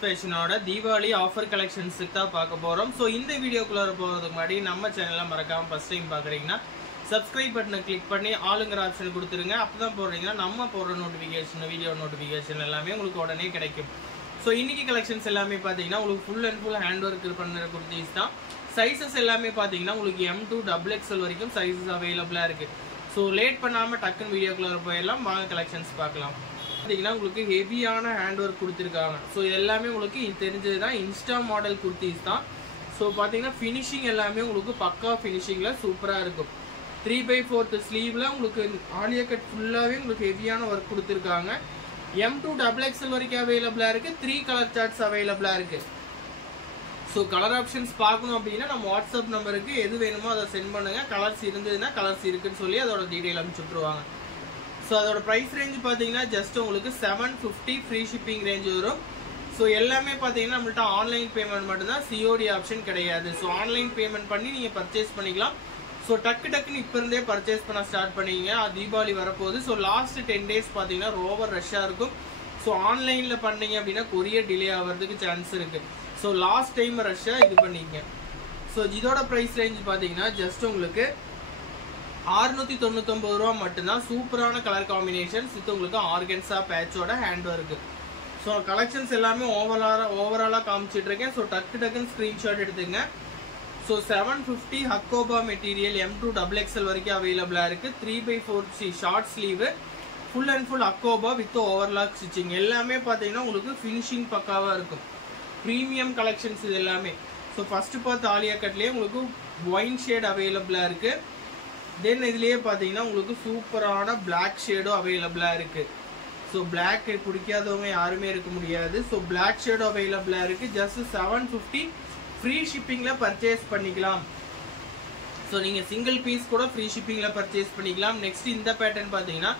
ஃபேஷனோட Deepavali offer collections தான் பார்க்க போறோம். சோ இந்த வீடியோக்குள்ள போறதுக்கு முன்னாடி நம்ம சேனலை மறக்காம ஃபர்ஸ்ட் டைம் பார்க்கறீங்கன்னா சப்ஸ்கிரைப் பட்டனை கிளிக் பண்ணி ஆளுங்கற ஆப்ஷன் கொடுத்துருங்க. அப்பதான் போடுறீங்கன்னா நம்ம போடுற நோட்டிஃபிகேஷன் வீடியோ நோட்டிஃபிகேஷன் எல்லாமே உங்களுக்கு உடனே கிடைக்கும். சோ இன்னைக்கு கலெக்ஷன்ஸ் எல்லாமே பாத்தீங்கன்னா உங்களுக்கு full and full hand work பண்ற குர்தீஸ் தான். சைஸஸ் எல்லாமே பாத்தீங்கன்னா உங்களுக்கு M2 XXL வரைக்கும் சைஸஸ் அவைலபிளா இருக்கு. சோ லேட் பண்ணாம டக்குன்னு வீடியோக்குள்ள போயிடலாம். வாங்க கலெக்ஷன்ஸ் பார்க்கலாம். பாத்தீங்கன்னா உங்களுக்கு ஹெவியான ஹேண்ட் ஒர்க் கொடுத்துருக்காங்க. ஸோ எல்லாமே உங்களுக்கு தெரிஞ்சது தான், இன்ஸ்டா மாடல் குர்த்திஸ் தான். ஸோ பார்த்தீங்கன்னா ஃபினிஷிங் எல்லாமே உங்களுக்கு பக்கா ஃபினிஷிங்கில் சூப்பராக இருக்கும். 3/4 ஸ்லீவில் உங்களுக்கு ஆலியா கட் ஃபுல்லாகவே உங்களுக்கு ஹெவியான ஒர்க் கொடுத்துருக்காங்க. M2 XXL வரைக்கும் அவைலபிளாக இருக்குது. 3 கலர் சார்ட்ஸ் அவைலபிளாக இருக்குது. ஸோ கலர் ஆப்ஷன்ஸ் பார்க்கணும் அப்படின்னா நம்ம வாட்ஸ்அப் நம்பருக்கு எது வேணுமோ அதை சென்ட் பண்ணுங்கள். கலர்ஸ் இருந்ததுன்னா கலர்ஸ் இருக்குன்னு சொல்லி அதோட டீட்டெயில் அனுப்பிச்சுட்ருவாங்க. ஸோ அதோட ப்ரைஸ் ரேஞ்ச் பார்த்தீங்கன்னா ஜஸ்ட் உங்களுக்கு 750 ஃப்ரீ ஷிப்பிங் ரேஞ்ச் வரும். ஸோ எல்லாமே பார்த்தீங்கன்னா நம்மள்ட்ட ஆன்லைன் பேமெண்ட் மட்டும்தான், சிஓடி ஆப்ஷன் கிடையாது. ஸோ ஆன்லைன் பேமெண்ட் பண்ணி நீங்கள் பர்ச்சேஸ் பண்ணிக்கலாம். ஸோ டக்குன்னு இப்போ இருந்தே பர்ச்சேஸ் பண்ண ஸ்டார்ட் பண்ணிங்க. தீபாவளி வரப்போகுது. ஸோ லாஸ்ட் 10 days பார்த்தீங்கன்னா ஓவர் ரஷ்ஷாக இருக்கும். ஸோ ஆன்லைனில் பண்ணீங்க அப்படின்னா கொரியர் டிலே ஆகிறதுக்கு சான்ஸ் இருக்குது. ஸோ லாஸ்ட் டைம் ரஷ்ஷாக இது பண்ணிங்க. ஸோ இதோட ப்ரைஸ் ரேஞ்ச் பார்த்தீங்கன்னா ஜஸ்ட் உங்களுக்கு 699 ரூபா மட்டும்தான். சூப்பரான கலர் காம்பினேஷன்ஸ் இது உங்களுக்கு ஆர்கன்ஸா பேட்சோட ஹேண்ட் ஒர்க். ஸோ கலெக்ஷன்ஸ் எல்லாமே ஓவராலாக காமிச்சிட்டு இருக்கேன். ஸோ டக்குன்னு ஸ்க்ரீன்ஷாட் எடுத்துங்க. So 750 Hakoba material M2 XXL வரைக்கும் அவைலபிளாக இருக்குது. 3/4 short sleeve full and full Hakoba with overlock stitching. எல்லாமே பார்த்தீங்கன்னா உங்களுக்கு ஃபினிஷிங் பக்காவாக இருக்கும். ப்ரீமியம் கலெக்ஷன்ஸ் இது எல்லாமே. ஸோ ஃபர்ஸ்ட் பார்த்து ஆலியா கட்லேயே உங்களுக்கு ஒயின் ஷேட் அவைலபிளாக இருக்குது. தென் இதுலேயே பார்த்தீங்கன்னா உங்களுக்கு சூப்பரான பிளாக் ஷேடும் அவைலபிளாக இருக்குது. ஸோ பிளாக் பிடிக்காதவங்க யாருமே இருக்க முடியாது. ஸோ பிளாக் ஷேடும் அவைலபிளாக இருக்குது. ஜஸ்ட் 750 ஃப்ரீ ஷிப்பிங்கில் பர்ச்சேஸ் பண்ணிக்கலாம். ஸோ நீங்கள் சிங்கிள் பீஸ் கூட ஃப்ரீ ஷிப்பிங்கில் பர்ச்சேஸ் பண்ணிக்கலாம். நெக்ஸ்ட் இந்த பேட்டர்ன் பார்த்தீங்கன்னா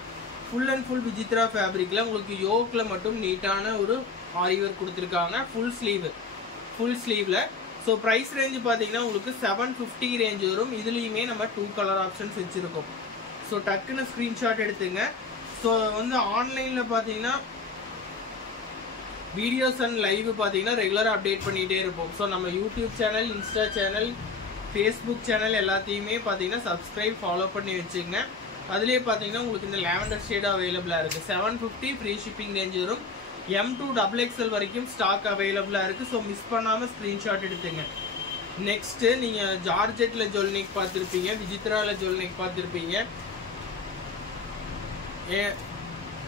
ஃபுல் அண்ட் ஃபுல் விசித்ரா ஃபேப்ரிக்கில் உங்களுக்கு யோக்கில் மட்டும் நீட்டான ஒரு ஆரி ஒர்க் கொடுத்துருக்காங்க. ஃபுல் ஸ்லீவில். ஸோ ப்ரைஸ் ரேஞ்ச் பார்த்தீங்கன்னா உங்களுக்கு 750 ரேஞ்ச் வரும். இதுலேயுமே நம்ம 2 கலர் ஆப்ஷன்ஸ் வச்சுருக்கோம். ஸோ டக்குன்னு ஸ்க்ரீன்ஷாட் எடுத்துங்க. ஸோ வந்து ஆன்லைனில் பார்த்தீங்கன்னா வீடியோஸ் அண்ட் லைவ் பார்த்தீங்கன்னா ரெகுலராக அப்டேட் பண்ணிகிட்டே இருப்போம். ஸோ நம்ம YouTube channel, Insta channel, Facebook channel எல்லாத்தையுமே பார்த்தீங்கன்னா சப்ஸ்கிரைப் ஃபாலோ பண்ணி வச்சுங்க. அதுலேயே பார்த்தீங்கன்னா உங்களுக்கு இந்த லாவெண்டர் ஷேடு அவைலபிளாக இருக்குது. 750 ஃப்ரீ ஷிப்பிங் ரேஞ்ச் வரும். M2 XXL வரைக்கும் ஸ்டாக் அவைலபிளாக இருக்குது. ஸோ மிஸ் பண்ணாமல் ஸ்க்ரீன்ஷாட் எடுத்துங்க. நெக்ஸ்ட்டு நீங்கள் ஜார்ஜெட்டில் ஜொல்னிக் பார்த்துருப்பீங்க, விசித்ராவில் ஜொல்னிக் பார்த்துருப்பீங்க.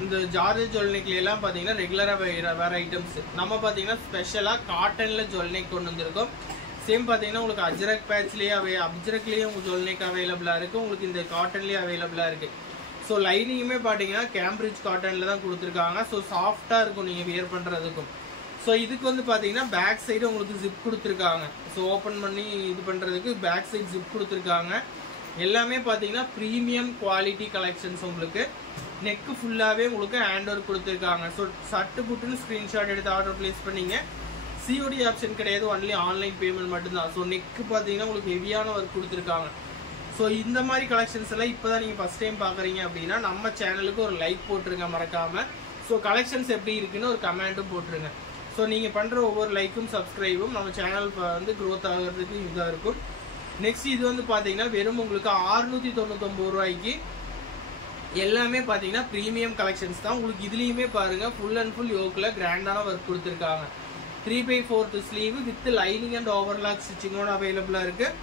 இந்த ஜார்ஜெட் ஜொல்னிக்ல எல்லாம் பார்த்தீங்கன்னா ரெகுலராக வேறு ஐட்டம்ஸ். நம்ம பார்த்தீங்கன்னா ஸ்பெஷலாக காட்டனில் ஜொல்னிக் கொண்டு வந்திருக்கோம். சேம் பார்த்தீங்கன்னா உங்களுக்கு அஜ்ரக் பேட்ச்லேயே அஜ்ரக்லேயே உங்களுக்கு ஜொல்னிக் அவைலபிளாக இருக்குது. உங்களுக்கு இந்த காட்டன்லேயே அவைலபிளாக இருக்குது. ஸோ லைனிங்குமே பார்த்தீங்கன்னா கேம்பிரிட்ஜ் காட்டனில் தான் கொடுத்துருக்காங்க. ஸோ சாஃப்டாக இருக்கும் நீங்கள் வியர் பண்ணுறதுக்கும். ஸோ இதுக்கு வந்து பார்த்தீங்கன்னா பேக் சைடு உங்களுக்கு ஜிப் கொடுத்துருக்காங்க. ஸோ ஓப்பன் பண்ணி இது பண்ணுறதுக்கு பேக் சைடு ஜிப் கொடுத்துருக்காங்க. எல்லாமே பார்த்தீங்கன்னா ப்ரீமியம் குவாலிட்டி கலெக்ஷன்ஸ். உங்களுக்கு நெக்கு ஃபுல்லாகவே உங்களுக்கு ஹேண்ட் ஒர்க் கொடுத்துருக்காங்க. ஸோ சட்டு புட்டுன்னு ஸ்க்ரீன்ஷாட் எடுத்து ஆர்டர் பிளேஸ் பண்ணிங்க. சிஓடி ஆப்ஷன் கிடையாது, ஒன்லி ஆன்லைன் பேமெண்ட் மட்டும்தான். ஸோ நெக்கு பார்த்தீங்கன்னா உங்களுக்கு ஹெவியான ஒர்க் கொடுத்துருக்காங்க. ஸோ இந்த மாதிரி கலெக்ஷன்ஸ் எல்லாம் இப்போ தான் நீங்கள் ஃபஸ்ட் டைம் பார்க்குறீங்க அப்படின்னா நம்ம சேனலுக்கு ஒரு லைக் போட்டுருங்க மறக்காமல். ஸோ கலெக்ஷன்ஸ் எப்படி இருக்குன்னு ஒரு கமெண்ட்டும் போட்டுருங்க. ஸோ நீங்கள் பண்ணுற ஒவ்வொரு லைக்கும் சப்ஸ்கிரைபும் நம்ம சேனல் வந்து க்ரோத் ஆகிறதுக்கு இதாக இருக்கும். நெக்ஸ்ட் இது வந்து பார்த்தீங்கன்னா வெறும் உங்களுக்கு 699 ரூபாய்க்கு எல்லாமே பார்த்தீங்கன்னா ப்ரீமியம் கலெக்ஷன்ஸ் தான். உங்களுக்கு இதுலேயுமே பாருங்கள் ஃபுல் அண்ட் ஃபுல் யோக்கில் கிராண்டான ஒர்க் கொடுத்துருக்காங்க. 3/4 sleeve with lining and overlock ஸ்டிச்சிங்கோட அவைலபிளாக இருக்குது.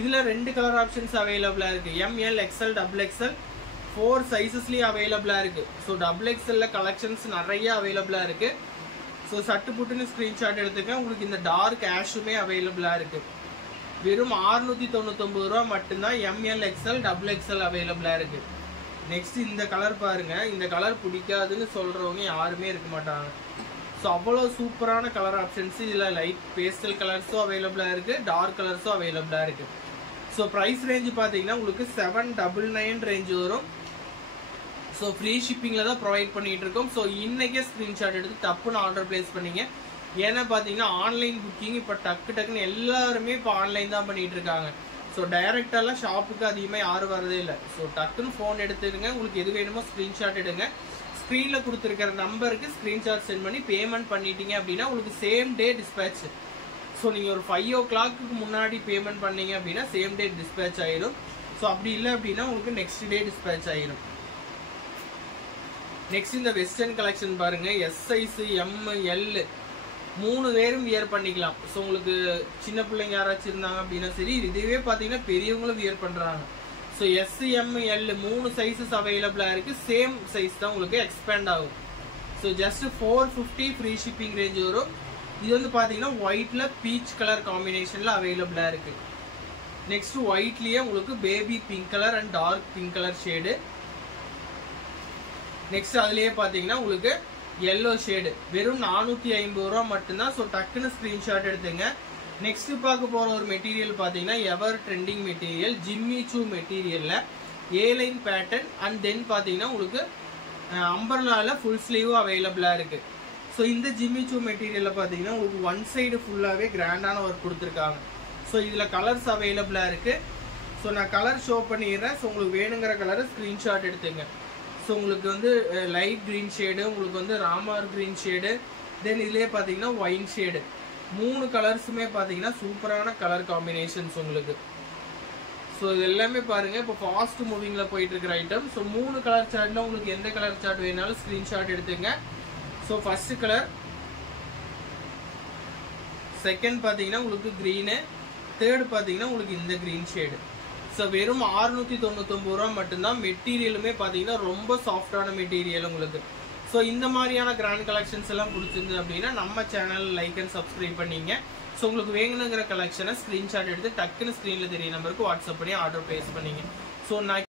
இதில் 2 கலர் ஆப்ஷன்ஸ் அவைலபிளாக இருக்குது. ML, XL, XXL 4 சைஸஸ்லேயே அவைலபிளாக இருக்குது. ஸோ XXL கலெக்ஷன்ஸ் நிறைய அவைலபிளாக இருக்குது. ஸோ சட்டு புட்டுன்னு ஸ்க்ரீன்ஷாட் எடுத்துக்க. உங்களுக்கு இந்த டார்க் ஆஷுமே அவைலபிளாக இருக்குது. வெறும் 699 ரூபா மட்டும்தான். ML, XL, XXL அவைலபிளாக இருக்குது. நெக்ஸ்ட் இந்த கலர் பாருங்கள். இந்த கலர் பிடிக்காதுன்னு சொல்கிறவங்க யாருமே இருக்க மாட்டாங்க. ஸோ அவ்வளோ சூப்பரான கலர் ஆப்ஷன்ஸ் இதில் லைட் பேஸ்டல் கலர்ஸும் அவைலபிளாக இருக்குது, டார்க் கலர்ஸும் அவைலபிளாக இருக்குது. ஸோ ப்ரைஸ் ரேஞ்ச் பார்த்தீங்கன்னா உங்களுக்கு 799 ரேஞ்ச் வரும். ஸோ ஃப்ரீ ஷிப்பிங்கில் தான் ப்ரொவைட் பண்ணிகிட்டு இருக்கோம். ஸோ இன்றைக்கே ஸ்க்ரீன்ஷாட் எடுத்து தப்புன்னு ஆர்டர் பிளேஸ் பண்ணிங்க. ஏன்னா பார்த்தீங்கன்னா ஆன்லைன் புக்கிங் இப்போ டக்குன்னு எல்லாருமே இப்போ ஆன்லைன் தான் பண்ணிகிட்டு இருக்காங்க. ஸோ டைரெக்டாலாம் ஷாப்புக்கு அதிகமாக யாரும் வரதே இல்லை. ஸோ டக்குன்னு ஃபோன் எடுத்துடுங்க. உங்களுக்கு எது வேணுமோ ஸ்க்ரீன்ஷாட் எடுங்க. ஸ்க்ரீனில் கொடுத்துருக்கிற நம்பருக்கு ஸ்க்ரீன்ஷாட் சென்ட் பண்ணி பேமெண்ட் பண்ணிட்டீங்க அப்படின்னா உங்களுக்கு சேம் டே டிஸ்பேட்ச். ஸோ நீங்கள் ஒரு 5 o'clock முன்னாடி பேமெண்ட் பண்ணீங்க அப்படின்னா சேம் டே டிஸ்பேட்ச் ஆயிடும். ஸோ அப்படி இல்லை அப்படின்னா உங்களுக்கு நெக்ஸ்ட் டே டிஸ்பேட்ச் ஆயிடும். நெக்ஸ்ட் இந்த வெஸ்டர்ன் கலெக்ஷன் பாருங்க. எஸ் சைஸ், எம், எல் 3 பேரும் வியர் பண்ணிக்கலாம். ஸோ உங்களுக்கு சின்ன பிள்ளைங்க யாராச்சும் இருந்தாங்க அப்படின்னா சரி, இதுவே பார்த்தீங்கன்னா பெரியவங்களும் வியர் பண்ணுறாங்க. So S, M, L 3 sizes அவைலபிளாக இருக்குது. சேம் சைஸ் தான் உங்களுக்கு எக்ஸ்பேண்ட் ஆகும். So just 450 free shipping range வரும். இது வந்து பார்த்தீங்கன்னா ஒயிட்ல பீச் கலர் காம்பினேஷனில் அவைலபிளாக இருக்குது. நெக்ஸ்ட் ஒயிட்லேயே உங்களுக்கு baby pink colour and dark pink colour shade. Next அதுலேயே பார்த்தீங்கன்னா உங்களுக்கு எல்லோ ஷேடு வெறும் 450 ரூபா மட்டும்தான். ஸோ டக்குன்னு ஸ்க்ரீன்ஷாட் எடுத்துங்க. நெக்ஸ்ட் பார்க்க போகிற ஒரு மெட்டீரியல் பார்த்தீங்கன்னா எவர் ட்ரெண்டிங் மெட்டீரியல் ஜிம்மி சூ மெட்டீரியலில் ஏலைன் பேட்டர்ன் அண்ட் தென் பார்த்தீங்கன்னா உங்களுக்கு அம்பர்லாவில் ஃபுல் ஸ்லீவும் அவைலபிளாக இருக்குது. ஸோ இந்த ஜிம்மி சூ மெட்டீரியலில் பார்த்தீங்கன்னா உங்களுக்கு ஒன் சைடு ஃபுல்லாகவே கிராண்டான ஒர்க் கொடுத்துருக்காங்க. ஸோ இதில் கலர்ஸ் அவைலபிளாக இருக்குது. ஸோ நான் கலர் ஷோ பண்ணிடுறேன். ஸோ உங்களுக்கு வேணுங்கிற கலரை ஸ்க்ரீன்ஷாட் எடுத்துங்க. ஸோ உங்களுக்கு வந்து லைட் க்ரீன் ஷேடு, உங்களுக்கு வந்து ராமர் க்ரீன் ஷேடு, தென் இதுலேயே பார்த்தீங்கன்னா ஒயின் ஷேடு 3 கலர்ஸுமே பார்த்தீங்கன்னா சூப்பரான கலர் காம்பினேஷன்ஸ் உங்களுக்கு. ஸோ இது எல்லாமே பாருங்கள் இப்போ ஃபாஸ்ட் மூவிங்கில் போயிட்டு இருக்கிற ஐட்டம். ஸோ 3 கலர் சார்ட்டில் உங்களுக்கு எந்த கலர் சார்ட் வேணாலும் ஸ்க்ரீன்ஷாட் எடுத்துங்க. ஸோ ஃபர்ஸ்ட் கலர், செகண்ட் பார்த்தீங்கன்னா உங்களுக்கு க்ரீனு, தேர்டு பார்த்தீங்கன்னா உங்களுக்கு இந்த க்ரீன் ஷேடு. ஸோ வெறும் 699 ரூபா மட்டும்தான். மெட்டீரியலுமே பார்த்தீங்கன்னா ரொம்ப சாஃப்டான மெட்டீரியல் உங்களுக்கு. ஸோ இந்த மாதிரியான கிராண்ட் கலெக்ஷன்ஸ் எல்லாம் பிடிச்சிருந்து அப்படின்னா நம்ம சேனல் லைக் அண்ட் சப்ஸ்கிரைப் பண்ணிங்க. ஸோ உங்களுக்கு வேணுங்கிற கலெக்ஷனை ஸ்க்ரீன்ஷாட் எடுத்து டக்குன்னு ஸ்க்ரீனில் தெரிய நம்பருக்கு வாட்ஸ்அப் பண்ணி ஆர்டர் ப்ளேஸ் பண்ணிங்க. ஸோ நான்